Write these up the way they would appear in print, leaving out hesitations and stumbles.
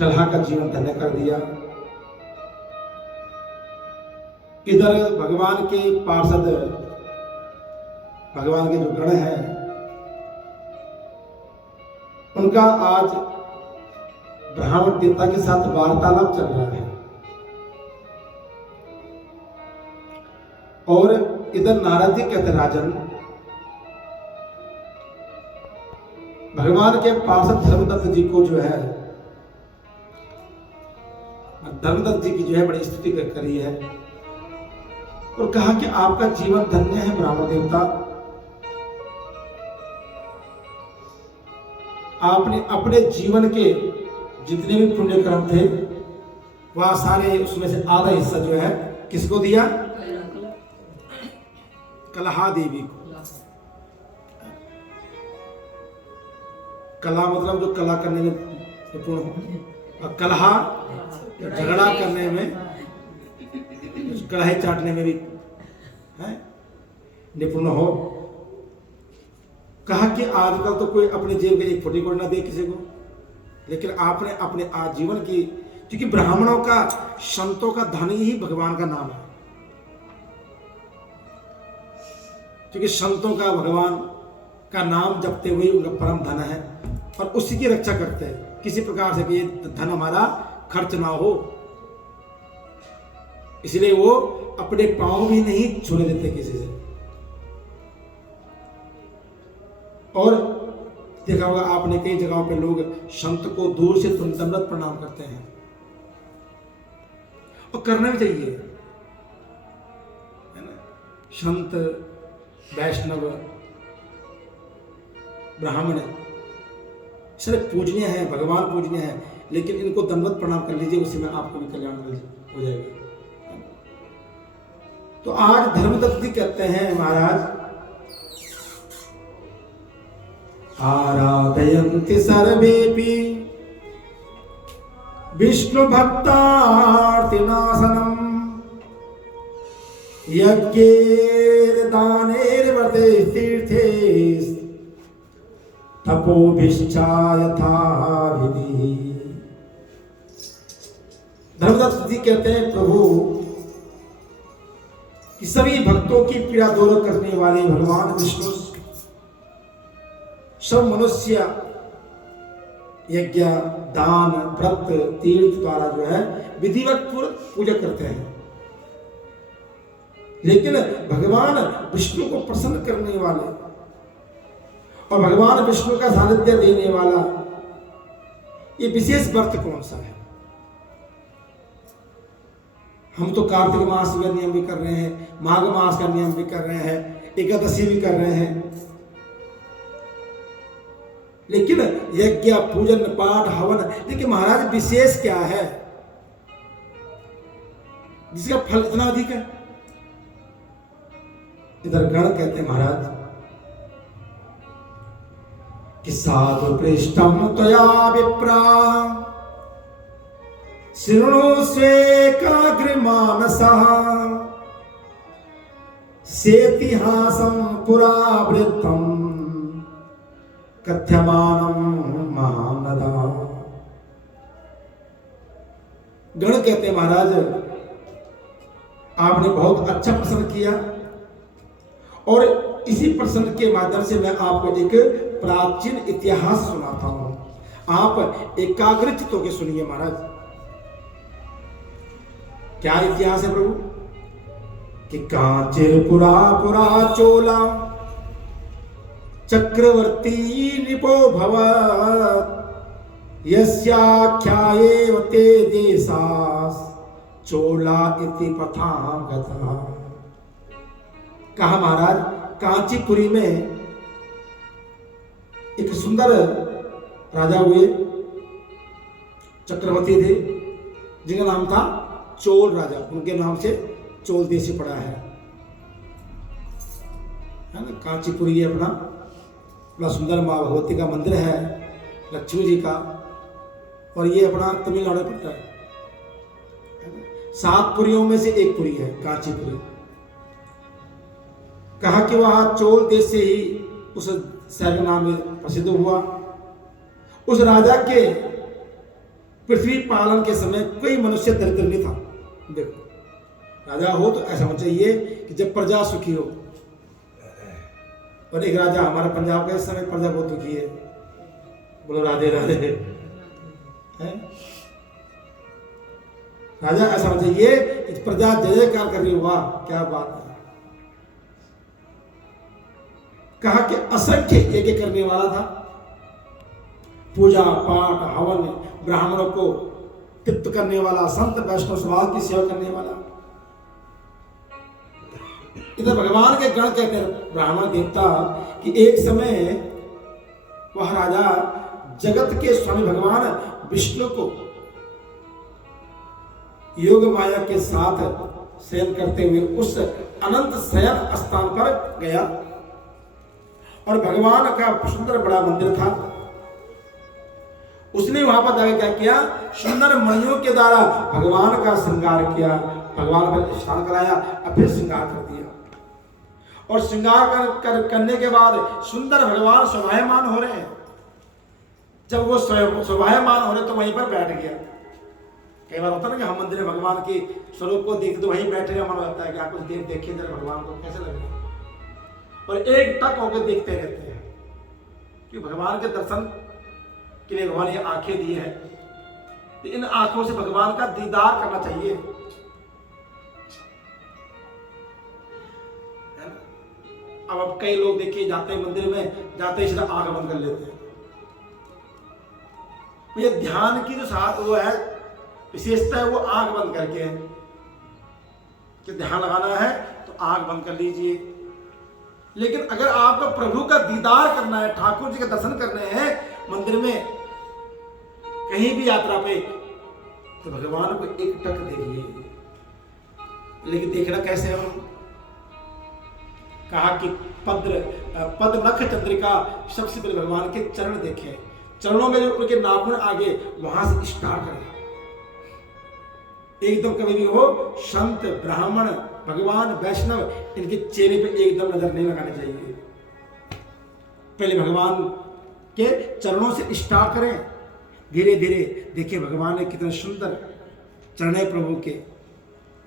कलह का जीवन धन्य कर दिया। इधर भगवान के पार्षद, भगवान के जो गण हैं, उनका आज ब्राह्मण देवता के साथ वार्तालाप चल रहा है। और इधर नारद जी कहते, राजन, भगवान के पार्षद धर्मदत्त जी को जो है, धर्मदत्त जी की जो है बड़ी स्तुति करी है और कहा कि आपका जीवन धन्य है ब्राह्मण देवता। आपने अपने जीवन के जितने भी पुण्य कर्म थे वह सारे, उसमें से आधा हिस्सा जो है किसको दिया? कलहा देवी को। कला मतलब जो कला करने में निपुण हो, और कलहा झगड़ा करने में, कढ़ाई चाटने में भी है निपुण हो। कहा कि आजकल तो कोई अपने जेब में एक फुटी को ना दे किसी को, लेकिन आपने अपने आजीवन की, क्योंकि ब्राह्मणों का, संतों का धन ही भगवान का नाम है, क्योंकि संतों का भगवान का नाम जपते हुए उनका परम धन है और उसी की रक्षा करते हैं, किसी प्रकार से कि ये धन हमारा खर्च ना हो। इसलिए वो अपने पांव भी नहीं छूने देते किसी से। और देखा होगा आपने कई जगहों पे लोग संत को दूर से दंडवत प्रणाम करते हैं, और करना भी चाहिए, है ना। संत, वैष्णव, ब्राह्मण सारे पूजनीय है, भगवान पूजनीय है, लेकिन इनको दंडवत प्रणाम कर लीजिए, उसी में आपको भी कल्याण हो जाएगा। तो आज धर्मदत्त जी कहते हैं, महाराज, आराधयन्ति सर्वेपि विष्णु भक्तार्तिनाशनम यज्ञेर दानेर व्रते तीर्थेस तपोभिश्चा यथा विधि। धर्मदत्त जी कहते हैं, प्रभु, कि सभी भक्तों की पीड़ा दूर करने वाले भगवान विष्णु सब मनुष्य यज्ञ, दान, व्रत, तीर्थ द्वारा जो है विधिवत पूजा करते हैं, लेकिन भगवान विष्णु को प्रसन्न करने वाले और भगवान विष्णु का सानिध्य देने वाला ये विशेष व्रत कौन सा है? हम तो कार्तिक मास का नियम भी कर रहे हैं, माघ मास का नियम भी कर रहे हैं, एकादशी भी कर रहे हैं, लेकिन यज्ञ, पूजन, पाठ, हवन, लेकिन महाराज विशेष क्या है जिसका फल इतना अधिक है? इधर गण कहते हैं, महाराज, कि साधु पृष्ठम त्वया विप्रा शृणु स्वेकाग्रमानसः सेतिहासं पुरावृत्तं कथ्यमानं महानदा। गण कहते हैं, महाराज, आपने बहुत अच्छा प्रश्न किया और इसी प्रश्न के माध्यम से मैं आपको एक प्राचीन इतिहास सुनाता हूं। आप एकाग्रचित होकर सुनिए महाराज। क्या इतिहास है प्रभु? कि कांचिर पुरा पुरा चोला चक्रवर्ती निपो भवत् यस्याख्यायेव ते देशास चोला इति पथां गतः। कहा महाराज, कांचीपुरी में एक सुंदर राजा हुए, चक्रवर्ती थे, जिनका नाम था चोल राजा। उनके नाम से चोल देश पड़ा है ना। कांचीपुरी अपना बड़ा सुंदर माँ भगवती का मंदिर है, लक्ष्मी जी का, और ये अपना तमिलनाडु पड़ता है। 7 पुरियों में से एक पुरी है कांचीपुरी। कहा कि वह चोल देश से ही उस शहर का नाम प्रसिद्ध हुआ। उस राजा के पृथ्वी पालन के समय कोई मनुष्य दरिद्र नहीं था। देखो, राजा हो तो ऐसा होना चाहिए कि जब प्रजा सुखी हो। और एक राजा हमारे पंजाब का इस समय प्रजा बहुत दुखी है, बोलो राधे राधे है। राजा ऐसा होना चाहिए कि प्रजा जय जयकार कर रही हो, वाह क्या बात है। कहा कि असंख्य यज्ञ करने वाला था, पूजा पाठ हवन ब्राह्मणों को तृप्त करने वाला, संत वैष्णव समाज की सेवा करने वाला। इधर भगवान के गण कहते हैं ब्राह्मण देवता कि एक समय वह राजा जगत के स्वामी भगवान विष्णु को योग माया के साथ शयन करते हुए उस अनंत शयन स्थान पर गया और भगवान का सुंदर बड़ा मंदिर था। उसने वहां पर जाकर क्या किया, सुंदर मणियों के द्वारा भगवान का श्रृंगार किया, भगवान पर स्नान कराया और फिर श्रृंगार कर दिया। और श्रृंगार करने के बाद सुंदर भगवान शोभायमान हो रहे हैं। जब वो शोभायमान हो रहे तो वहीं पर बैठ गया। कई बार होता ना कि हम मंदिर में भगवान के स्वरूप को देखते तो वहीं बैठे का मन होता है कि आप कुछ देर देखिए जरा भगवान को कैसे लगेगा, और एक टक होकर देखते रहते हैं कि भगवान के दर्शन के लिए भगवान ये आंखें दी है, तो इन आंखों से भगवान का दीदार करना चाहिए। अब कई लोग देखिए जाते हैं मंदिर में, जाते ही सीधा आंख बंद कर लेते हैं। ये ध्यान की जो साथ वो है विशेषता है, वो आंख बंद करके है कि ध्यान लगाना है तो आंख बंद कर लीजिए। लेकिन अगर आपको प्रभु का दीदार करना है, ठाकुर जी के दर्शन करने हैं मंदिर में कहीं भी यात्रा पे, तो भगवान को एक टक देखिए। लेकिन देखना कैसे है? कहा कि पद नख चंद्रिका सबसे पहले भगवान के चरण देखें, चरणों में जो उनके नाखून आगे वहां से स्टार्ट करें। एकदम कभी भी हो संत ब्राह्मण भगवान वैष्णव इनके चेहरे पे एकदम नजर नहीं लगानी चाहिए। पहले भगवान के चरणों से स्टार्ट करें, धीरे धीरे देखिए भगवान ने कितने सुंदर चरण है प्रभु के,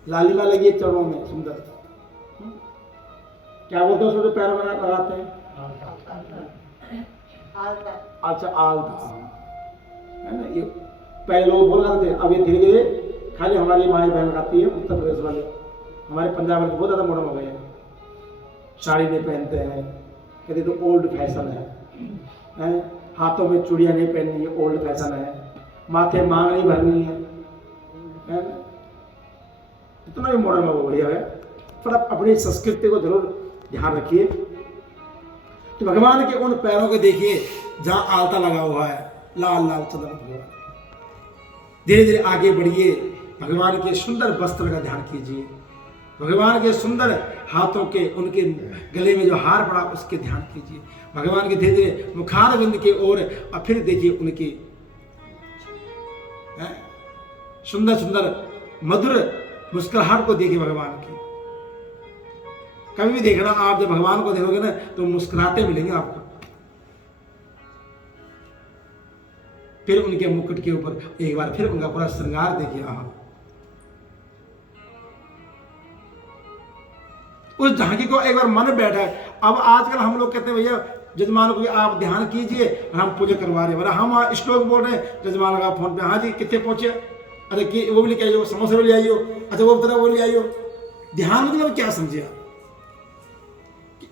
लालिमा लगी है चरणों में सुंदर। क्या बोलते हैं उसको पैरों में लगाते हैं? अच्छा आलता है ना। ये पहले लोग बोल रहे थे, अब ये धीरे धीरे खाली हमारी माई बहन लगाती है उत्तर प्रदेश वाले। हमारे पंजाब में बहुत ज्यादा मॉडर्न हो गए हैं, साड़ी नहीं पहनते हैं, कहते तो ओल्ड फैशन है। हाथों में चूड़ियां नहीं पहननी है, ओल्ड फैशन है। माथे मांग नहीं भरनी है, इतना भी मॉडर्न हो बढ़िया है। पर आप अपनी संस्कृति को जरूर ध्यान रखिए। तो भगवान के उन पैरों को देखिए जहां आलता लगा हुआ है, लाल लाल चंदन भगवान। धीरे धीरे आगे बढ़िए, भगवान के सुंदर वस्त्र का ध्यान कीजिए, भगवान के सुंदर हाथों के उनके गले में जो हार पड़ा उसके ध्यान कीजिए, भगवान के धीरे धीरे मुखारविंद की ओर, और फिर देखिए उनकी सुंदर सुंदर मधुर मुस्कुराहट को देखिए भगवान की। कभी भी देखना आप जब भगवान को देखोगे ना तो मुस्कुराते मिलेंगे आपको। फिर उनके मुकुट के ऊपर एक बार फिर उनका पूरा श्रृंगार देखिए। उस झांकी को एक बार मन बैठा है। अब आजकल हम लोग कहते हैं भैया जजमान को भी आप ध्यान कीजिए, हम पूजा करवा रहे हैं, हम श्लोक बोल रहे हैं, जजमान का फोन पे हाँ जी कितने पहुंचे, अरे कि वो भी लेके आइयो, समोसे भी ले आइयो, अच्छा वो तरह वो ले आइयो। ध्यान मतलब क्या समझे आप?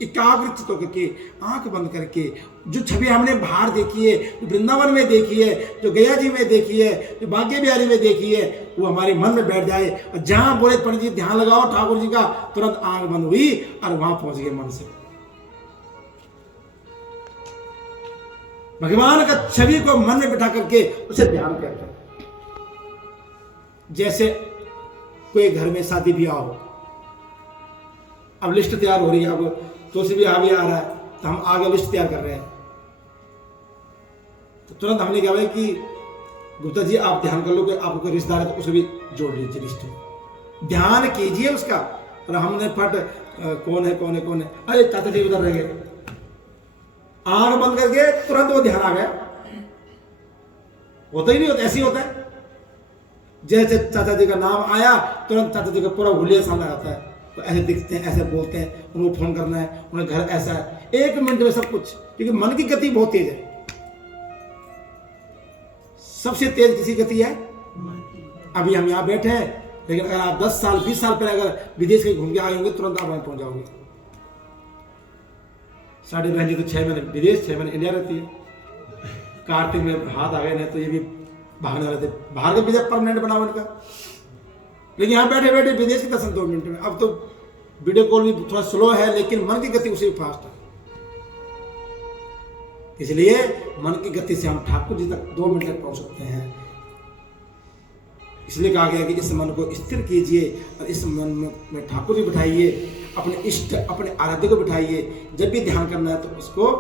एकाग्रचित होकर के आंख बंद करके जो छवि हमने बाहर देखी है, जो वृंदावन में देखी है, जो गया जी में देखी है, जो बांके बिहारी में देखी है, वो हमारे मन में बैठ जाए। और जहां बोले पंडित जी ध्यान लगाओ ठाकुर जी का, तुरंत आंख बंद हुई और वहां पहुंच गए मन से। भगवान का छवि को मन में बिठा करके उसे ध्यान करते हैं। जैसे कोई घर में शादी ब्याह हो, अब लिस्ट तैयार हो रही है, अब तो भी आ रहा है, तो हम आगे लिस्ट तैयार कर रहे हैं। तो तुरंत हमने कहा कि गुप्ता जी आप ध्यान कर लो कि आपको कोई रिश्तेदार है तो उसे भी जोड़ लीजिए लिस्ट में, ध्यान कीजिए उसका। और हमने फट कौन है कौन है कौन है, अरे चाचा जी उधर रह गए, आंख बंद करके तुरंत वो ध्यान आ गया। होता ही नहीं होता, ऐसे ही होता है। जैसे चाचा जी का नाम आया तुरंत चाचा जी का पूरा हुलिया सामने आता है, तो ऐसे दिखते हैं, ऐसे बोलते हैं, उनको फोन करना है, उन्हें घर ऐसा है, 1 मिनट में सब कुछ, क्योंकि मन की गति बहुत तेज है। सबसे तेज किसी गति है? अभी हम यहाँ बैठे हैं, लेकिन अगर आप 10 साल 20 साल पहले अगर विदेश के घूम के आए होंगे, तुरंत आप वहां पहुंच जाओगे। साढ़े बहन जी तो 6 महीने विदेश, 6 महीने इंडिया रहती है। कार्तिक में हाथ आ गए, नहीं तो ये भी भागने वाले थे, बाहर का वीजा परमानेंट बनाओ इनका, लेकिन यहाँ बैठे बैठे विदेश के दर्शन 2 मिनट में। अब तो वीडियो कॉल भी थोड़ा स्लो है, लेकिन मन की गति उसे भी फास्ट है। इसलिए मन की गति से हम ठाकुर जी तक 2 मिनट तक पहुंच सकते हैं। इसलिए कहा गया कि इस मन को स्थिर कीजिए और इस मन में ठाकुर जी बिठाइए, अपने इष्ट अपने आराध्य को बिठाइए। जब भी ध्यान करना है तो उसको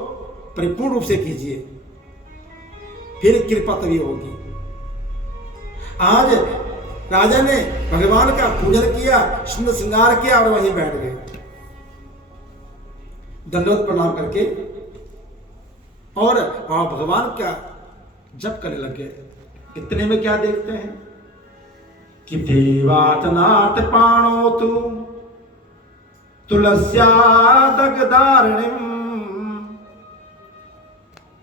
परिपूर्ण रूप से कीजिए, फिर कृपा तभी होगी। आज राजा ने भगवान का पूजन किया, सुंदर श्रृंगार किया और वहीं बैठ गए, दंडवत प्रणाम करके, और भगवान का जप करने लग गए। इतने में क्या देखते हैं कि देवातनाथ पाणो तु तुलस्या दगदारणिम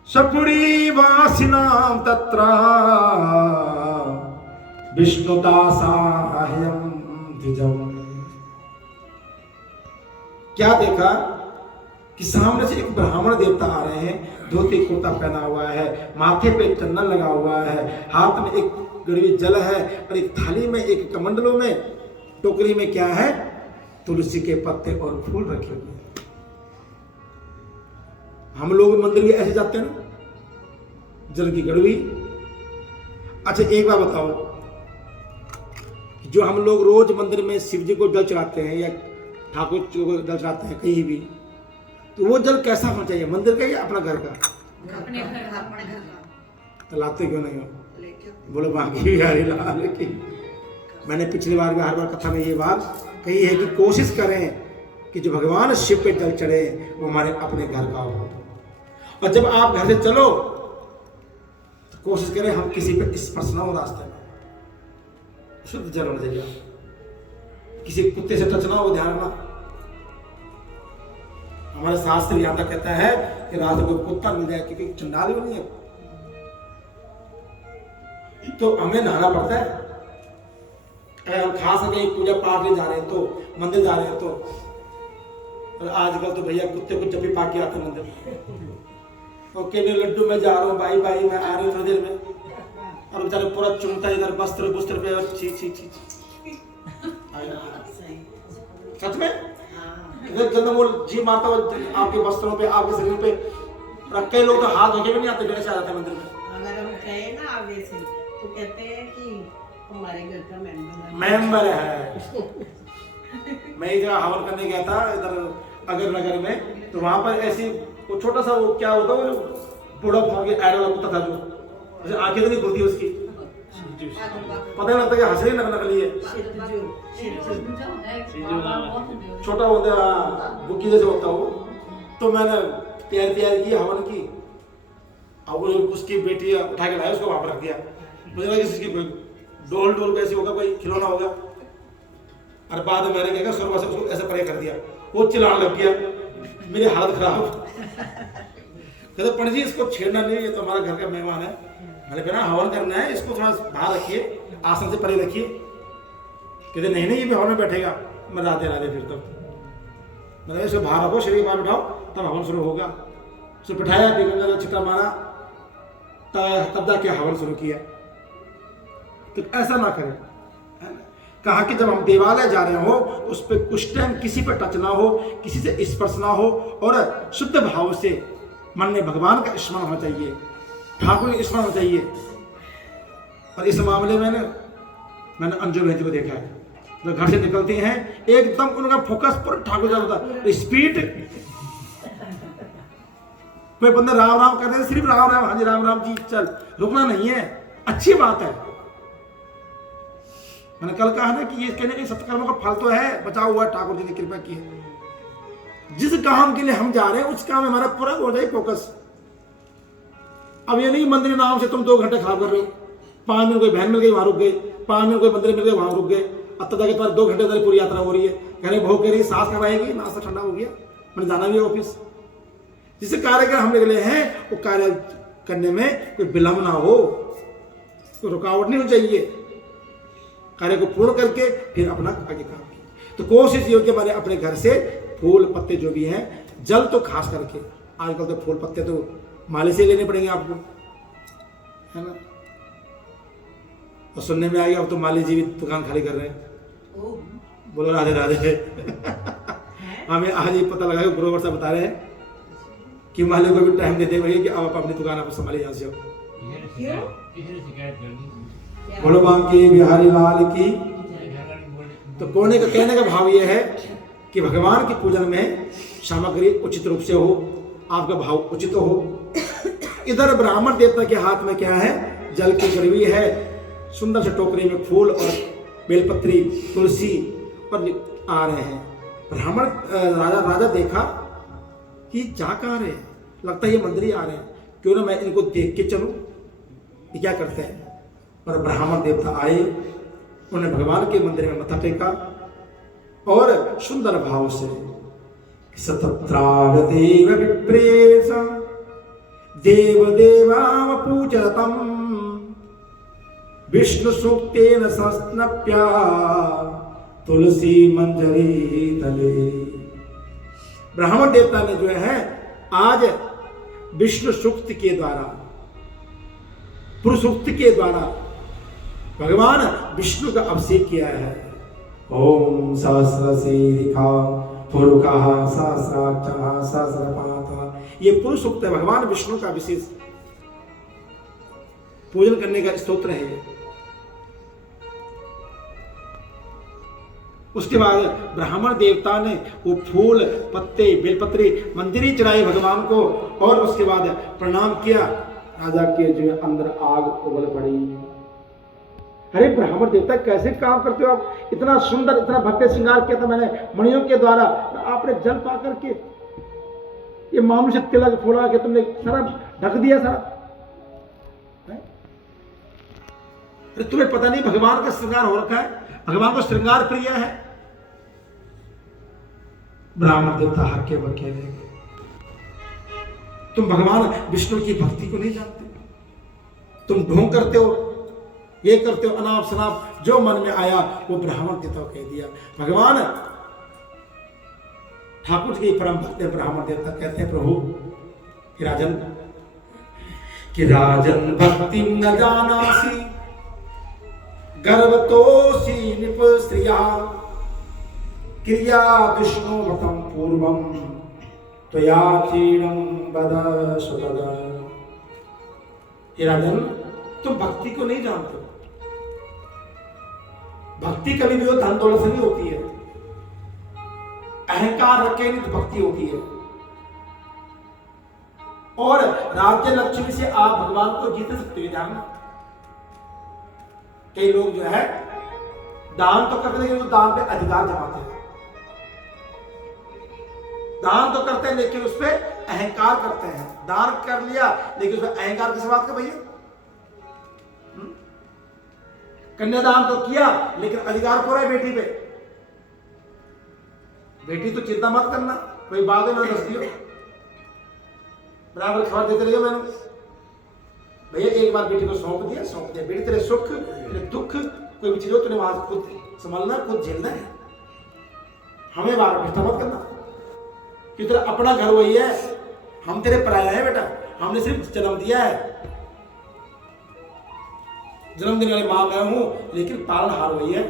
सपुरी वासिनाम तत्रा विष्णुदासाह्यम द्विजम। क्या देखा कि सामने से एक ब्राह्मण देवता आ रहे हैं, धोती कुर्ता पहना हुआ है, माथे पे चंदन लगा हुआ है, हाथ में एक गड़वी जल है, और एक थाली में, एक कमंडलों में, टोकरी में क्या है? तुलसी के पत्ते और फूल रखे हुए हैं। हम लोग मंदिर में ऐसे जाते हैं ना, जल की गड़वी। अच्छा एक बार बताओ, जो हम लोग रोज मंदिर में शिव जी को जल चढ़ाते हैं या ठाकुर जी को जल चढ़ाते हैं कहीं भी, तो वो जल कैसा होना चाहिए? मंदिर का या अपना घर का? अपने घर का। तो लाते क्यों नहीं हो? बोलो बाकी बिहारी लाल की। मैंने पिछली बार भी, हर बार कथा में ये बात कही है कि कोशिश करें कि जो भगवान शिव पे जल चढ़े वो हमारे अपने घर का हो। और जब आप घर से चलो तो कोशिश करें हम किसी पे स्पर्श ना हो रास्ते में, शुद्ध जल होना चाहिए। किसी कुत्ते से टच ना हो, ध्यान रखना। हमारे शास्त्र यहाँ तक कहता है कि रास्ते में कुत्ता मिल जाए, क्योंकि चंडाल भी नहीं है, तो हमें नहाना पड़ता है। अगर हम खा सके पूजा पाठ में जा रहे हैं, तो मंदिर जा रहे हैं, तो और आजकल तो भैया कुत्ते को जब भी पाक के आते मंदिर में, ओके मैं लड्डू में जा रहा हूँ, बाई बाई मैं आ रही हूँ थोड़ी देर में, और बेचारे पूरा चुनता इधर वस्त्र बुस्त्र पे, और छी छी छी सच में इधर जन्म वो जी मारता हुआ आपके वस्त्रों पे, आपके शरीर पे। और कई लोग तो हाथ धोके भी नहीं आते, वैसे आ जाते मंदिर में। अगर हम कहे ना आगे से तो कहते हैं कि हमारे घर का मेंबर है। मैं एक जगह हवन करने गया था इधर अगर नगर में, तो वहां पर ऐसी वो छोटा सा वो क्या होता है, वो बूढ़ा फोन के ऐड वाला कुत्ता था, जो आंखें तो नहीं खुलती उसकी, पता नहीं लगता कि हंसने नकली है, छोटा होता है बुक्की जैसे होता वो। तो मैंने प्यार की हवन की, अब उसकी बेटी उठा के लाया, उसको वहां पर रख दिया। मुझे लगा इसकी डोल डोल कैसे होगा, कोई खिलौना होगा। और बाद में मैंने क्या स्वर्ग से उसको ऐसे परे कर दिया, वो चिल्लाने लग गया, मेरी हालत खराब। कहते पंडित जी इसको छेड़ना नहीं, ये तो हमारा घर का मेहमान है। मैंने कहा हवन करना है, इसको थोड़ा बाहर रखिए, आसन से परे रखिए। कहते नहीं नहीं ये भी हवन में बैठेगा। मैं राधे राधे फिर तब मैंने इसको बाहर रखो, शरीर के बाहर बिठाओ, तब हवन शुरू होगा। उसे बिठाया, छिट्टा मारा, तब जाके हवन शुरू किया। तो ऐसा ना करें। कहा कि जब हम देवालय जा रहे हो उस पर कुछ टाइम किसी पर टच ना हो, किसी से स्पर्श ना हो, और शुद्ध भाव से मन में भगवान का स्मरण होना चाहिए, ठाकुर का स्मरण होना चाहिए। और इस मामले में मैंने अंजू बहन को देखा है, जो घर से निकलती हैं एकदम उनका फोकस पर ठाकुर का होता है, स्पीड। कोई बंदा राम राम कर रहे हैं, सिर्फ राम राम, हाँ जी राम राम जी, चल, रुकना नहीं है, अच्छी बात है। मैंने कल कहा ना कि ये कहने के सत्कर्मों का फल तो है, बचा हुआ ठाकुर जी ने कृपा की है। जिस काम के लिए हम जा रहे हैं उस काम में हमारा पूरा हो जाए फोकस। अब ये नहीं मंदिर नाम से तुम 2 घंटे खराब कर रहे हो, 5 मिनट कोई बहन मिल गई वहां रुक गए, 5 मिनट कोई मंदिर मिल गए वहां रुक गए। अब तक जाके तुम्हारे 2 घंटे तक पूरी यात्रा हो रही है, कहने भूख कह रही, सांस कब आएगी, नाश्ता ठंडा हो गया, मैंने जाना भी है ऑफिस। जिस कार्य का हम निकले हैं वो कार्य करने में कोई विलंब ना हो, कोई रुकावट नहीं होनी चाहिए, कार्य को पूर्ण करके फिर अपना आगे काम किया। तो कोशिश ये हो कि मैंने अपने घर से फूल पत्ते जो भी हैं, जल तो खास करके, आजकल तो फूल पत्ते तो माली से लेने पड़ेंगे आपको, है ना। और सुनने में आएगा अब तो माली जी भी दुकान खाली कर रहे हैं। बोलो राधे राधे। हमें आज ही पता लगा कि गुरुवर साहब बता रहे हैं कि माली को भी टाइम देते हुए कि अब आप अपनी दुकान आप संभालिए यहाँ से हो। बोलो बांके बिहारी लाल की। तो कहने का भाव यह है कि भगवान के पूजन में सामग्री उचित रूप से हो, आपका भाव उचित हो। इधर ब्राह्मण देवता के हाथ में क्या है, जल की गरवी है, सुंदर से टोकरी में फूल और बेलपत्री तुलसी पर आ रहे हैं। ब्राह्मण राजा देखा कि जा कहाँ रहे, लगता है ये मंदिर ही आ रहे हैं, क्यों ना मैं इनको देख के चलूं, ये क्या करते हैं। और ब्राह्मण देवता आए, उन्होंने भगवान के मंदिर में मत्था टेका और सुंदर भाव से सतत्रागदेव विप्रेश देव देवाम पूजतम विष्णु सूक्तेन संस्नप्या तुलसी मंजरी तले। ब्राह्मण देवता ने जो है आज विष्णु सूक्त के द्वारा, पुरुष सूक्त के द्वारा भगवान विष्णु का अभिषेक किया है। ओम सहस्रशीर्षा पुरुषः सहस्राक्षः सहस्रपातः, ये पुरुष सूक्त है, भगवान विष्णु का विशेष पूजन करने का स्तोत्र है। उसके बाद ब्राह्मण देवता ने वो फूल पत्ते बेलपत्री मंदिर चढ़ाए भगवान को, और उसके बाद प्रणाम किया। राजा के जो अंदर आग उबल पड़ी। अरे ब्राह्मण देवता कैसे काम करते हो आप, इतना सुंदर इतना भव्य श्रृंगार किया था मैंने मणियों के द्वारा, आपने जल पा करके ये मामूली से तिलक फोड़ा के तुमने सारा ढक दिया सारा। अरे तुम्हें पता नहीं भगवान का श्रृंगार हो रखा है, भगवान को श्रृंगार प्रिय है। ब्राह्मण देवता हक्के बक्के रह गए। तुम भगवान विष्णु की भक्ति को नहीं जानते, तुम ढोंग करते हो, ये करते हो, अनाप शनाप जो मन में आया वो ब्राह्मण देवता को कह दिया। भगवान ठाकुर जी के परम भक्त ब्राह्मण देवता कहते हैं, प्रभु कि राजन भक्ति न जानासी गर्वतोषी निप श्रिया क्रिया विष्णु भक्तम पूर्वम त्वया क्षीणम बद सुतद। राजन तुम भक्ति को नहीं जानते। भक्ति कभी भी वो धन दौलत से नहीं होती है, अहंकार रखे नहीं तो भक्ति होती है। और राज्य लक्ष्मी से आप भगवान को जीत सकते हो। ध्यान, कई लोग जो है दान तो करते लेकिन दान पे अधिकार जमाते हैं, दान तो करते हैं लेकिन उस पर अहंकार करते हैं। दान कर लिया लेकिन उस पर अहंकार किस बात का भैया। कन्यादान तो किया लेकिन अधिकार पूरा है बेटी पे। बेटी तो चिंता मत करना, कोई बाद में दस दियो, बराबर खबर देते रहिए। मैंने भैया एक बार बेटी को सौंप दिया। बेटी तेरे सुख तेरे दुख कोई भी चीज हो तूने वहां खुद संभालना, खुद झेलना है, हमें बार बेटा मत करना कि तेरा अपना घर वही है, हम तेरे पराया है बेटा, हमने सिर्फ जन्म दिया है, जन्म देने वाले मां मैं हूं लेकिन पालनहार वही है।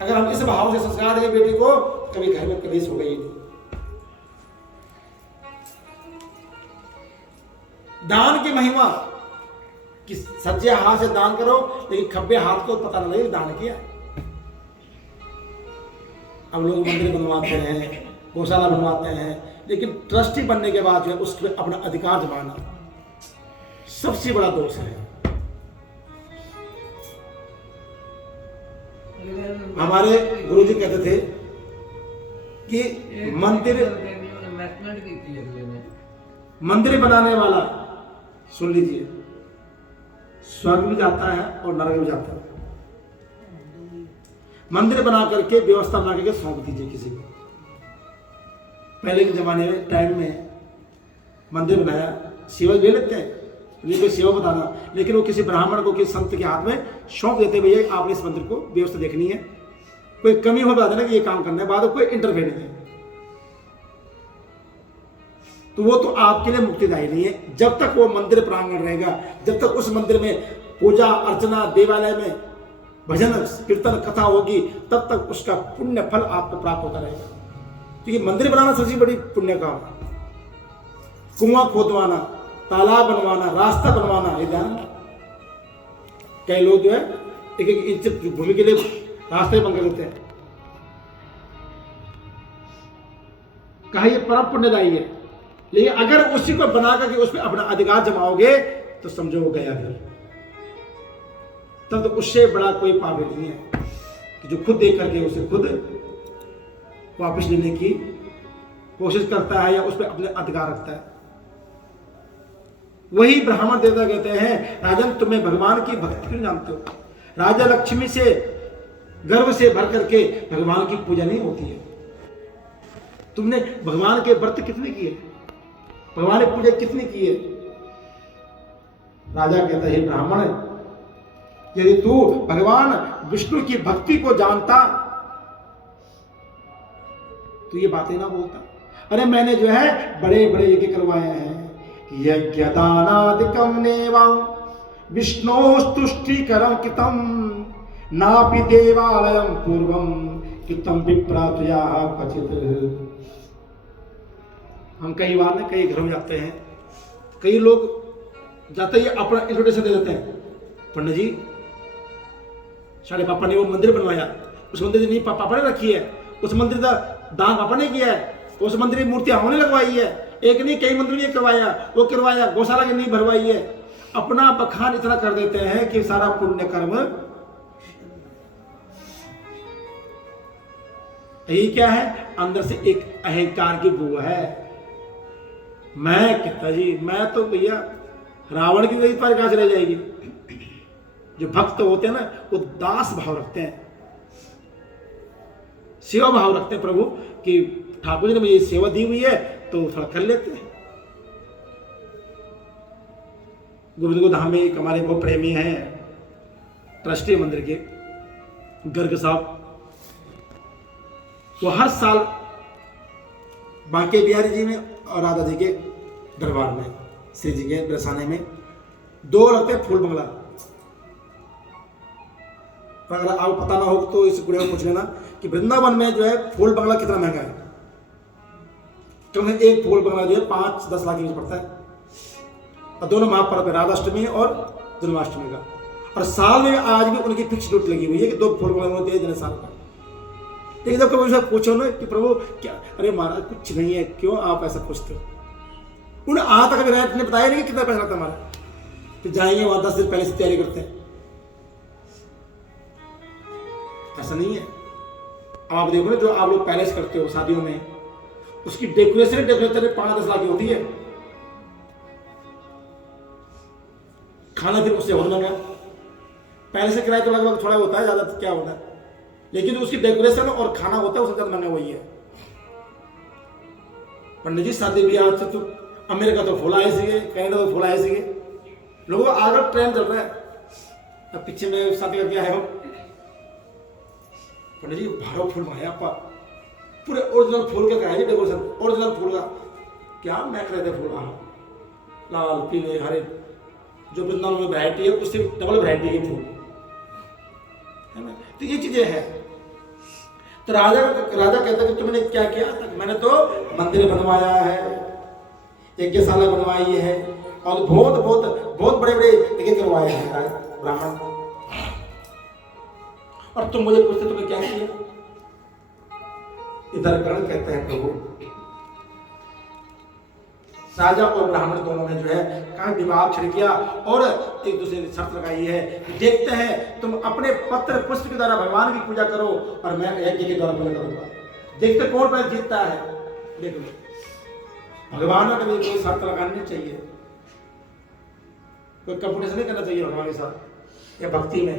अगर हम इस भाव से संस्कार देंगे बेटी को, कभी घर में कलेश हो गई। दान की महिमा कि सच्चे हाथ से दान करो लेकिन खब्बे हाथ को पता न लगे दान किया। अब लोग मंदिर बनवाते हैं, गौशाला बनवाते हैं, लेकिन ट्रस्टी बनने के बाद जो है उस पर अपना अधिकार जमाना सबसे बड़ा दोष है। हमारे गुरुजी कहते थे कि मंदिर बनाने वाला, सुन लीजिए, स्वर्ग भी जाता है और नरक भी जाता है। मंदिर बना करके, व्यवस्था बना करके सौंप दीजिए किसी को। पहले के जमाने में, टाइम में मंदिर बनाया, सेवा ले लेते हैं, ये कोई सेवा बताना, लेकिन वो किसी ब्राह्मण को, किसी संत के हाथ में सौंप देते, भैया आपने इस मंदिर को व्यवस्था देखनी है, कोई कमी हो बता देना कि ये काम करना है, बाद में कोई इंटरफेयर नहीं है। तो वो तो आपके लिए मुक्तिदायी नहीं है। जब तक वो मंदिर प्रांगण रहेगा, जब तक उस मंदिर में पूजा अर्चना, देवालय में भजन कीर्तन कथा होगी, तब तक उसका पुण्य फल आपको प्राप्त होता रहेगा। क्योंकि मंदिर बनाना सबसे बड़ी पुण्य काम है। कुआं खोदवाना, तालाब बनवाना, रास्ता बनवाना, ये ध्यान। कई लोग जो है एक एक इंच भूमि के लिए रास्ते बंद कर देते हैं। कहा ये परम पुण्यदायी है, लेकिन अगर उसी को बना करके उसमें अपना अधिकार जमाओगे तो समझो वो गया फिर। तब तो उससे बड़ा कोई पाप नहीं है कि जो खुद देख करके उसे खुद वापस लेने की कोशिश करता है या उस पर अपने अधिकार रखता है। वही ब्राह्मण देवता कहते हैं, राजन तुम्हें भगवान की भक्ति क्यों जानते हो? राजा लक्ष्मी से गर्व से भर करके भगवान की पूजा नहीं होती है। तुमने भगवान के व्रत कितने किए, भगवान की पूजा कितनी की है? राजा कहता है, ब्राह्मण, यदि तू भगवान विष्णु की भक्ति को जानता तो ये बातें ना बोलता। अरे मैंने जो है बड़े बड़े यज्ञ करवाए हैं, यज्ञ दानादिकम नेवा विष्णोस्तुष्टिकरम कितम नापि देवालयम पूर्वम कितम विप्रातया क्वचित। हम कई बार ना कई घरों में जाते हैं, कई लोग जाते ही अपना इन्विटेशन दे देते हैं, पंडित जी सारे पापा ने वो मंदिर बनवाया, उस मंदिर की नींव पापा ने रखी है, उस मंदिर का दान पापा ने किया है, उस मंदिर की मूर्तियां हमने लगवाई है, एक नहीं कई मंदिर में करवाया, वो करवाया, गौशाला की नींव भरवाई है। अपना बखान इतना कर देते हैं कि सारा पुण्य कर्म यही क्या है, अंदर से एक अहंकार की बू है। मैं कहता जी, मैं तो भैया रावण की गई पर कहां चले जाएगी। जो भक्त होते हैं ना, वो दास भाव रखते हैं, सेवा भाव रखते हैं प्रभु कि ठाकुर जी ने मुझे सेवा दी हुई है तो थोड़ा कर लेते हैं। गोविंद को धाम में एक हमारे वो प्रेमी हैं, ट्रस्टी मंदिर के गर्ग साहब, वो हर साल बांके बिहारी जी में और राधा जी के दरबार में, श्री जी के बरसाने में 2 रखते हैं फूल बंगला। अगर आपको पता ना हो तो इस गुड़िया को पूछ लेना कि वृंदावन में जो है फूल बंगला कितना महंगा है। क्योंकि एक फूल बंगला जो है 5-10 लाख के बीच पड़ता है, और दोनों महापर्व है, राधाष्टमी और जन्माष्टमी का। और साल में आज भी उनकी फिक्स ड्यूटी लगी हुई है कि 2 फूल बंगला होते हैं साल का। लेकिन जब कभी पूछो ना कि प्रभु क्या, अरे महाराज कुछ नहीं है, क्यों आप ऐसा पूछते हो? उन्हें आज तक रेट ने बताया नहीं कि कितना पैसा लगता हमारा, कि जाएंगे वहां 10 दिन पहले से तैयारी करते हैं। ऐसा नहीं है। आप देखो ना, जो आप लोग पैलेस करते हो शादियों में, उसकी डेकोरेशन 5-10 लाख की होती है। खाना फिर उससे होना है, पैलेस से किराया तो लगभग थोड़ा होता है, ज्यादा क्या होता है, लेकिन उसकी डेकोरेशन और खाना होता है उससे ज्यादा महंगा वही है। पंडित जी शादी ब्याह से तो अमेरिका तो फूल आए सीगे, कनाडा तो फूल आए सीगे, लोगों का आगे ट्रेंड चल रहा है। अब पीछे में शादी करके आए हम, पंडित जी 12 फूल मंगाया आपका, पूरे ओरिजिनल फूल के कराया डेकोरेशन, ओरिजिनल फूल का क्या महक रहे थे फूल, लाल पीले हरे, जो वृंदावन में वैरायटी है उससे डबल वैरायटी है फूल, है ना। तो ये चीजें हैं। तो राजा कहता कि तुमने क्या किया? मैंने तो मंदिर बनवाया है, यज्ञशाला बनवाई है, और बहुत बड़े बड़े यज्ञ करवाए हैं ब्राह्मण, और तुम मुझे पूछते तुमने क्या किया? इधर कर्ण कहते हैं प्रभु, राजा और ब्राह्मण दोनों ने जो है कहा विवाद छिड़ किया और एक दूसरे ने शर्त लगाई है कि देखते हैं तुम अपने पत्र पुष्प के द्वारा भगवान की पूजा करो और मैं यज्ञ के द्वारा पूजा करूंगा, देखते कौन पहले जीतता है। देख लो, भगवान ने कभी कोई शर्त लगानी नहीं चाहिए। कोई कंपटीशन नहीं करना चाहिए भगवान के साथ या भक्ति में।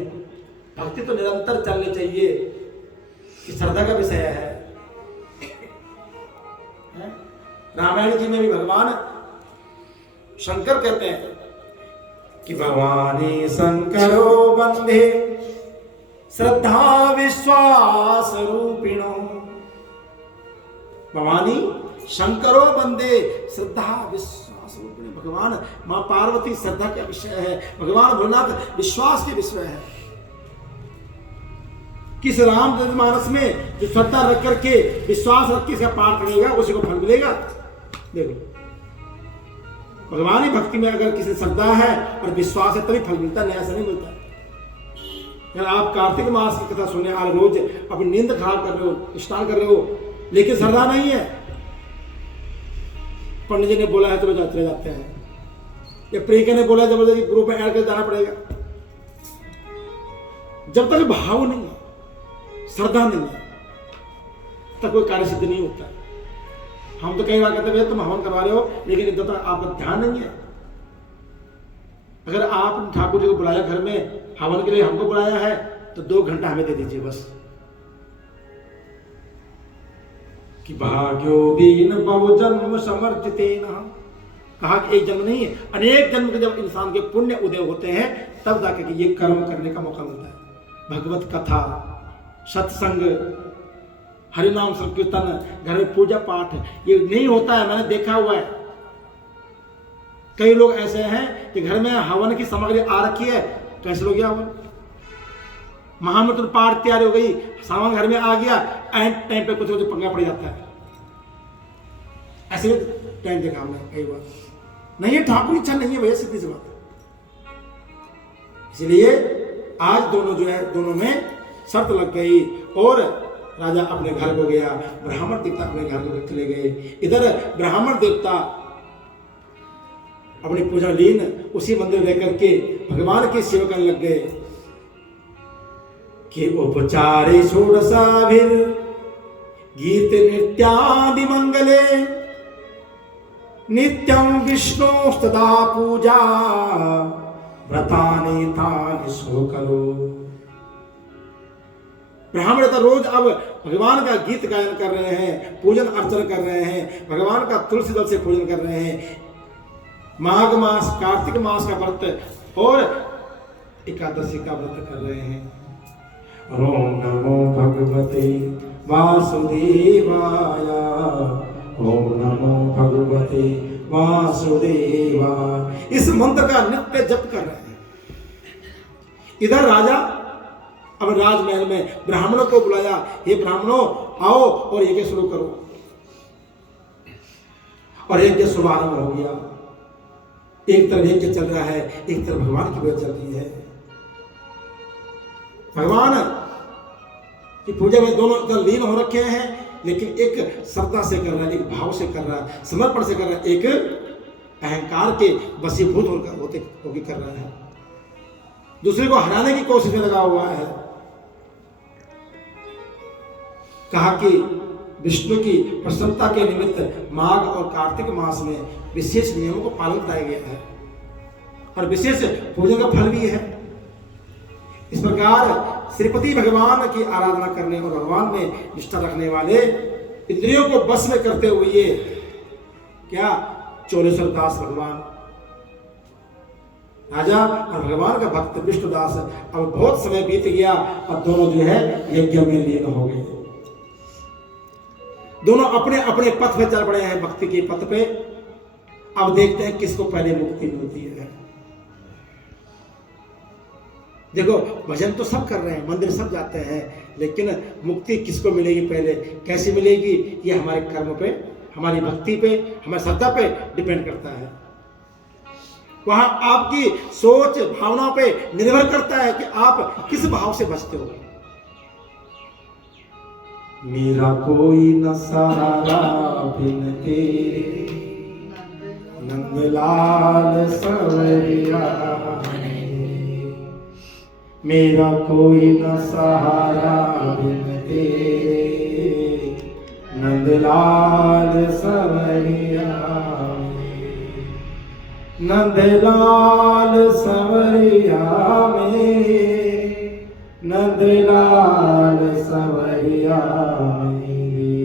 भक्ति तो निरंतर चलनी चाहिए, कि श्रद्धा का विषय है। रामायण जी में भी भगवान शंकर कहते हैं कि भगवानी शंकरो बंधे श्रद्धा विश्वास रूपिणो। भवानी शंकरो बंदे श्रद्धा विश्वास रूपिणी। भगवान मां पार्वती श्रद्धा का विषय है, भगवान भोलेनाथ विश्वास के विषय है। किस रामचरितमानस में जो श्रद्धा रख करके विश्वास रख के इसका पाठ करेगा उसी को फल मिलेगा। देखो भगवान ही भक्ति में अगर किसी श्रद्धा है और विश्वास है तभी फल मिलता है, नहीं ऐसा नहीं मिलता। अगर आप कार्तिक मास की कथा सुनने आज रोज अपनी नींद खराब कर रहे हो, स्नान कर रहे हो, लेकिन श्रद्धा नहीं है, पंडित जी ने बोला है तो चले जाते हैं, या प्रियंका ने बोला जबरदस्ती ग्रुप में ऐड कर जाना पड़ेगा। जब तक भाव नहीं है, श्रद्धा नहीं है, तब कोई कार्य सिद्ध नहीं होता। हम तो कई बार कहते हैं तुम हवन करवा रहे हो, लेकिन जब तक आपका ध्यान नहीं है। अगर आप ठाकुर जी को बुलाया घर में हवन के लिए, हमको बुलाया है तो 2 घंटा हमें दे दीजिए बस। कि भाग्यो दीन बहु जन्म समर्जितेन, कहा कि एक जन्म नहीं है, अनेक जन्म के जब इंसान के पुण्य उदय होते हैं तब जाकर के ये कर्म करने का मौका मिलता है। भगवत कथा, सत्संग, हरिनाम संकीर्तन, घर में पूजा पाठ, ये नहीं होता है। मैंने देखा हुआ है कई लोग ऐसे हैं कि घर में हवन की सामग्री आ रखी है, कैसे लोग हवन महामंत्र पाठ तैयारी हो गई, सामान घर में आ गया, एंड टाइम पे कुछ पंगा पड़ जाता है। ऐसे टाइम देखा हमने कई बार। नहीं है, ठाकुर इच्छा नहीं है भैया, सीधी सी बात है। इसलिए आज दोनों जो है, दोनों में शर्त लग गई और राजा अपने घर को गया, ब्राह्मण देवता अपने घर को चले गए। इधर ब्राह्मण देवता अपनी पूजा लीन उसी मंदिर में रह करके भगवान की सेवा करने लग गए। कि उपचारे षोडशाभिर गीत नृत्यादि मंगले नित्यं विष्णु सदा पूजा व्रतानि तानि सो करो। ब्राह्मण तो रोज अब भगवान का गीत गायन कर रहे हैं, पूजन अर्चन कर रहे हैं, भगवान का तुलसी दल से पूजन कर रहे हैं। माघ मास, कार्तिक मास का व्रत और एकादशी का व्रत कर रहे हैं। ओम नमो भगवते वासुदेवाय, ओम नमो भगवते वासुदेवाय, इस मंत्र का नित्य जप कर रहे हैं। इधर राजा अब राजमहल में ब्राह्मणों को बुलाया, हे ब्राह्मणों आओ और यज्ञ शुरू करो। और यज्ञ शुभारंभ हो गया। एक तरफ यज्ञ चल रहा है, एक तरफ भगवान की पूजा चल रही है। भगवान की पूजा में दोनों लीन हो रखे हैं, लेकिन एक श्रद्धा से कर रहा है, एक भाव से कर रहा है, समर्पण से कर रहा है, एक अहंकार के वशीभूत होते कर रहा है, दूसरे को हराने की कोशिश में लगा हुआ है। कहा कि विष्णु की प्रसन्नता के निमित्त माघ और कार्तिक मास में विशेष नियमों को पालन कराया गया है और विशेष पूजन का फल भी है। इस प्रकार श्रीपति भगवान की आराधना करने और भगवान में निष्ठा रखने वाले, इंद्रियों को बस में करते हुए क्या चोलेश्वर दास भगवान राजा और भगवान का भक्त विष्णुदास, अब बहुत समय बीत गया और दोनों जो है यज्ञ में लीन हो गए। दोनों अपने अपने पथ पे चल पड़े हैं, भक्ति के पथ पे। अब देखते हैं किसको पहले मुक्ति मिलती है। देखो भजन तो सब कर रहे हैं, मंदिर सब जाते हैं, लेकिन मुक्ति किसको मिलेगी पहले, कैसे मिलेगी, ये हमारे कर्म पे, हमारी भक्ति पे, हमारी श्रद्धा पे डिपेंड करता है। वहां आपकी सोच भावनाओं पे निर्भर करता है कि आप किस भाव से बचते हो। मेरा कोई न सहारा बिन तेरे, नंदलाल सवरिया, मेरा कोई न सहारा बिन तेरे, नंदलाल सवरिया। नंदलाल सवरिया मेरे, नंदलाल सवरिया मेरे,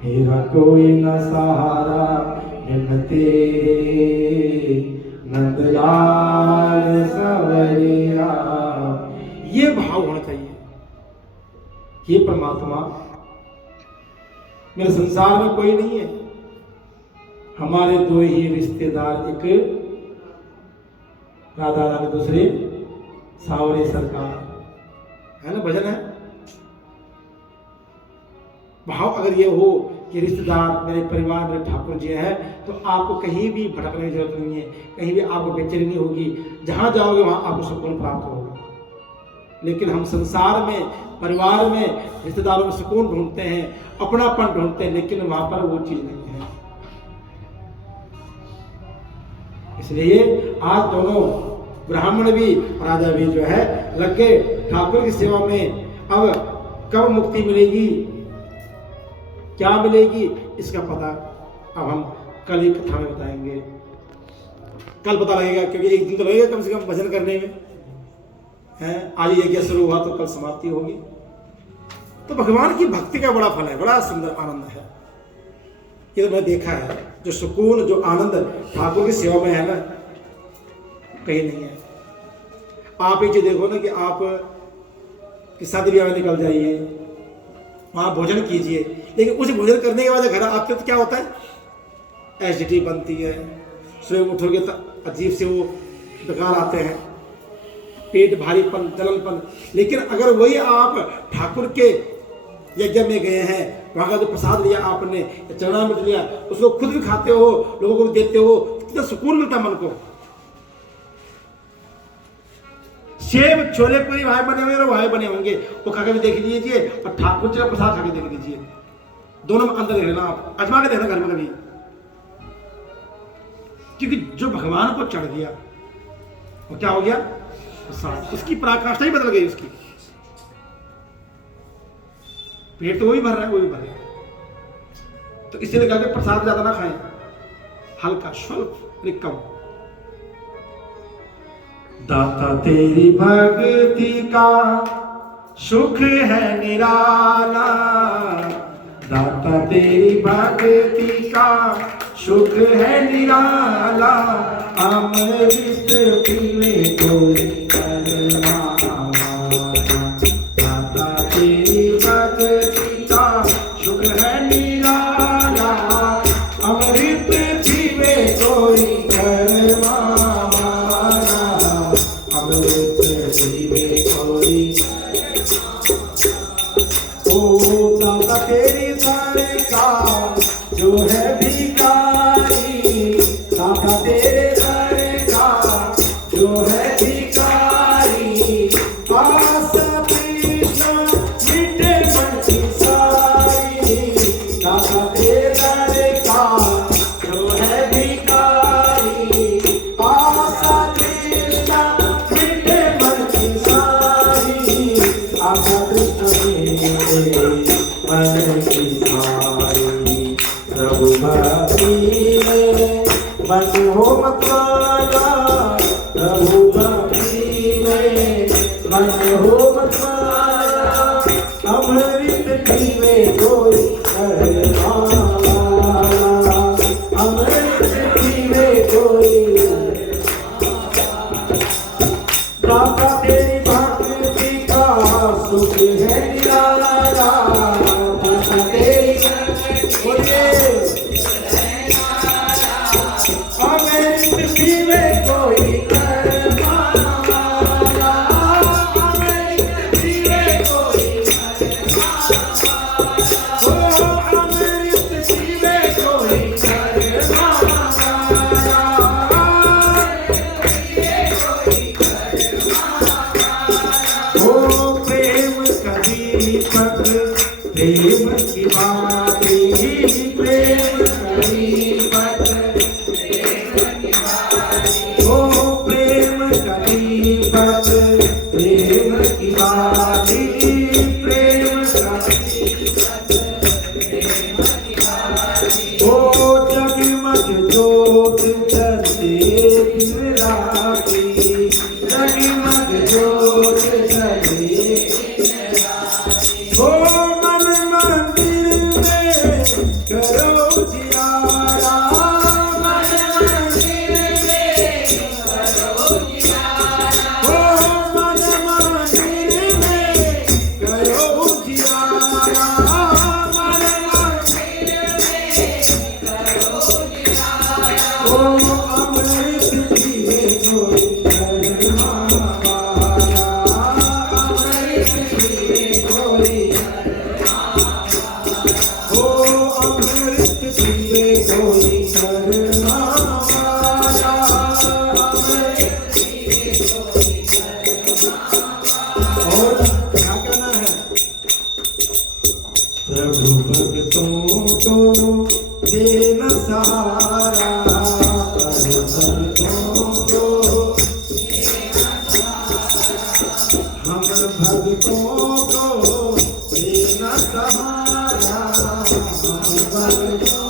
मेरा कोई न सहारा बिन तेरे, नंदलाल सवरिया। ये भाव होना चाहिए। ये परमात्मा मेरे संसार में कोई नहीं है, हमारे दो ही रिश्तेदार, एक राधा रानी, दूसरे सावरे सरकार, है ना, भजन है। भाव अगर ये हो कि रिश्तेदार मेरे परिवार मेरे ठाकुर जी है, तो आपको कहीं भी भटकने की जरूरत नहीं है, कहीं भी आपको बेचैनी नहीं होगी, जहां जाओगे वहां आपको सुकून प्राप्त होगा। लेकिन हम संसार में, परिवार में, रिश्तेदारों में सुकून ढूंढते हैं, अपनापन ढूंढते हैं, लेकिन वहां पर वो चीज नहीं है। इसलिए आज दोनों ब्राह्मण भी राजा भी जो है लग गए ठाकुर की सेवा में। अब कब मुक्ति मिलेगी, क्या मिलेगी, इसका पता अब हम कल ही कथा में बताएंगे। कल पता लगेगा, क्योंकि एक दिन तो लगेगा कम से कम भजन करने में है। आज यज्ञ शुरू हुआ तो कल समाप्ति होगी। तो भगवान की भक्ति का बड़ा फल है, बड़ा सुंदर आनंद है। ये तो मैंने देखा है, जो सुकून, जो आनंद ठाकुर की सेवा में है ना, कहीं नहीं है। आप एक चीज देखो ना कि आप कि शादी ब्याह में निकल जाइए, वहां भोजन कीजिए, लेकिन उस भोजन करने के बाद घर आते तो क्या होता है, एसिडिटी बनती है, सुबह उठोगे तो अजीब से वो डकार आते हैं, पेट भारीपन, जलनपन। लेकिन अगर वही आप ठाकुर के यज्ञ में गए हैं, वहां का जो प्रसाद लिया आपने, चरणामृत लिया, उसको खुद भी खाते हो, लोगों को भी देते हो, कितना सुकून मिलता है मन को। सेब छोले पूरी वहां बने हुए वहां बने होंगे, वो खा के भी देख लीजिए, और ठाकुर जी का प्रसाद खा के देख लीजिए, दोनों में अंदर देख लेना, आप अजमा के देखना घर में कभी। क्योंकि जो भगवान को चढ़ गया वो क्या हो गया, प्रसाद, उसकी पराकाष्ठा ही बदल गई, उसकी पेट तो वही भर रहा है, वही भर रहा है। तो इसलिए कहा कि प्रसाद ज्यादा ना खाएं, हल्का स्वल्प कम। दाता तेरी भक्ति का सुख है निराला, दाता तेरी भक्ति का सुख है निराला, अमृत पीवे कोई करवाना। दाता तेरी भक्ति का सुख है निराला, अमृत पीवे कोई करवाना, अमृत पीवे कोई। ओ दाता तेरी सरकार जो है भिखारी, दाता तेरे सरकार जो है भिखारी, आस तृष्णा मिटे मन की सारी, दाता तेरे सरकार जो है भिखारी, आस तृष्णा मिटे मन की सारी, आस तृष्णा मिटे मन की सारी। प्रभु भक्ति में मन हो मतवाला, प्रभु भक्ति में मन हो मतवाला, अमृत पीवे कोई करवाला, अमृत पीवे कोई। दाता तेरी भक्ति का सुख है निराला, दाता तेरी अमृत पीवे कोई करवाला, अमृत और क्या करना है? प्रभु भक्तों को देना सहारा, प्रभु भक्तों को, हम भक्तों को देना सहारा, हम भक्तों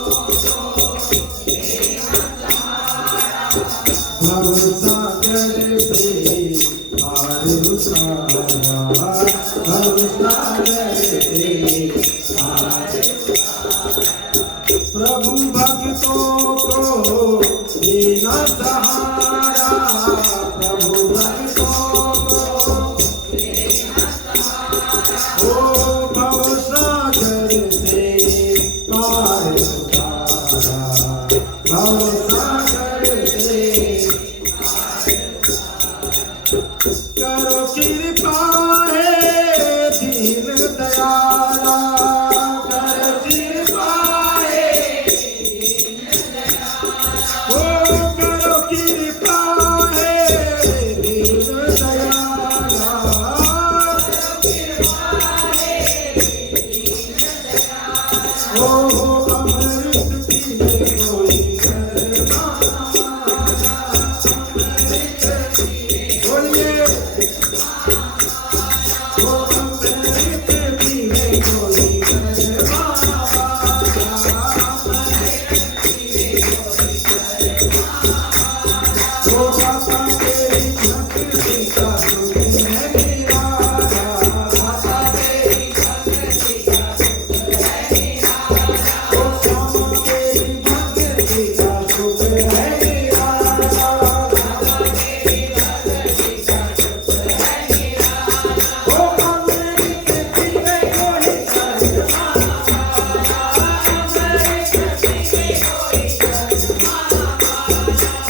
भवसागर से पार उतारा, भवसागर से पार। प्रभु भक्तों को देना सहारा, प्रभु भक्तों को देना सहारा, ओ भवसागर से पार उतारा, भवसागर से करो कृपा है दीन दयाला, करो कृपा है दीन दयाला, ओ करो कृपा है दीन दयाला, ओ अमृत पीने कोई करना, बोलिए ओ अमृत पीने कोई करना, ओ पापा तेरी भक्ति का सुख है निराला, पापा तेरी भक्ति का सुख है निराला, ओ श्यामा तेरी भक्ति का सुख है निराला, पापा तेरी भक्ति का सुख है निराला, ओ अमृत पीने कोई करना, अमृत पीने कोई करना,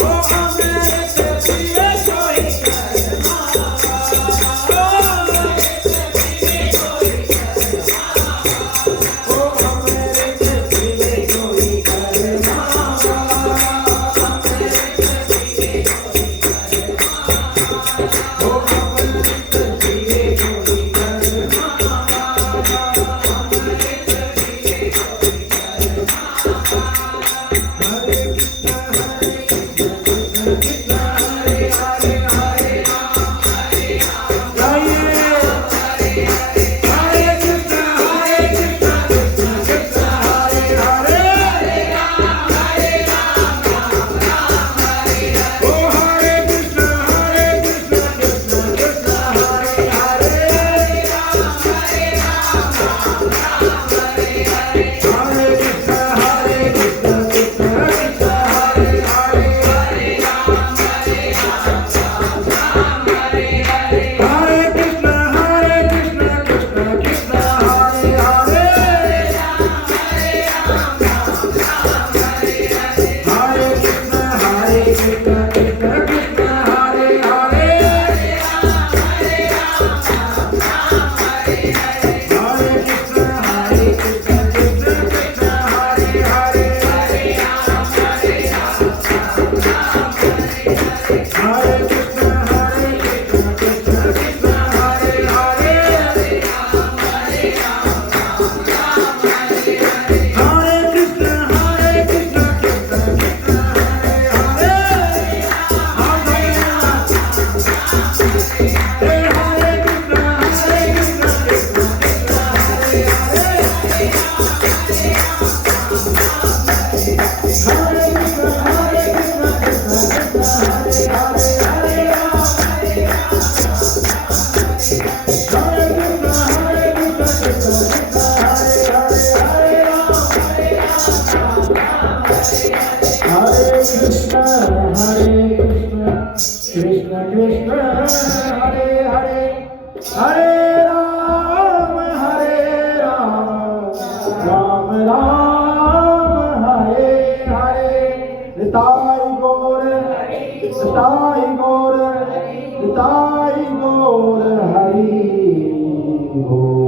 ओ अमृत पीने कोई करना, ओ अमृत पीने कोई करना, ओ अमृत पीने कोई करना, ओ अमृत पीने कोई करना, हरे कृष्ण हरे कृष्ण कृष्ण हरे हरे, हरे राम हरे राम, गाइए हरे कृष्ण कृष्ण कृष्ण हरे हरे, हरे राम राम राम हरे हरे, ओ हरे कृष्ण कृष्ण कृष्ण हरे हरे, हरे राम राम राम हरे हरे, हरे कृष्ण कृष्ण कृष्ण हरे हरे, हरे राम राम राम हरे हरे, हरे कृष्ण कृष्ण कृष्ण हरे हरे, हरे राम राम राम हरे हरे, हरे कृष्ण कृष्ण कृष्ण हरे हरे, हरे राम राम राम हरे हरे, हरे कृष्ण कृष्ण कृष्ण हरे हरे, हरे राम राम राम हरे हरे, हरे कृष्ण कृष्ण कृष्ण हरे हरे, हरे राम राम राम हरे हरे, हरे कृष्ण कृष्ण कृष्ण हरे हरे, हरे राम हरे कृष्ण कृष्ण कृष्ण हरे हरे, हरे कृष्ण कृष्ण कृष्ण हरे हरे, हरे राम राम राम हरे हरे, निताई गौर निताई गौर निताई गौर हरि बोल।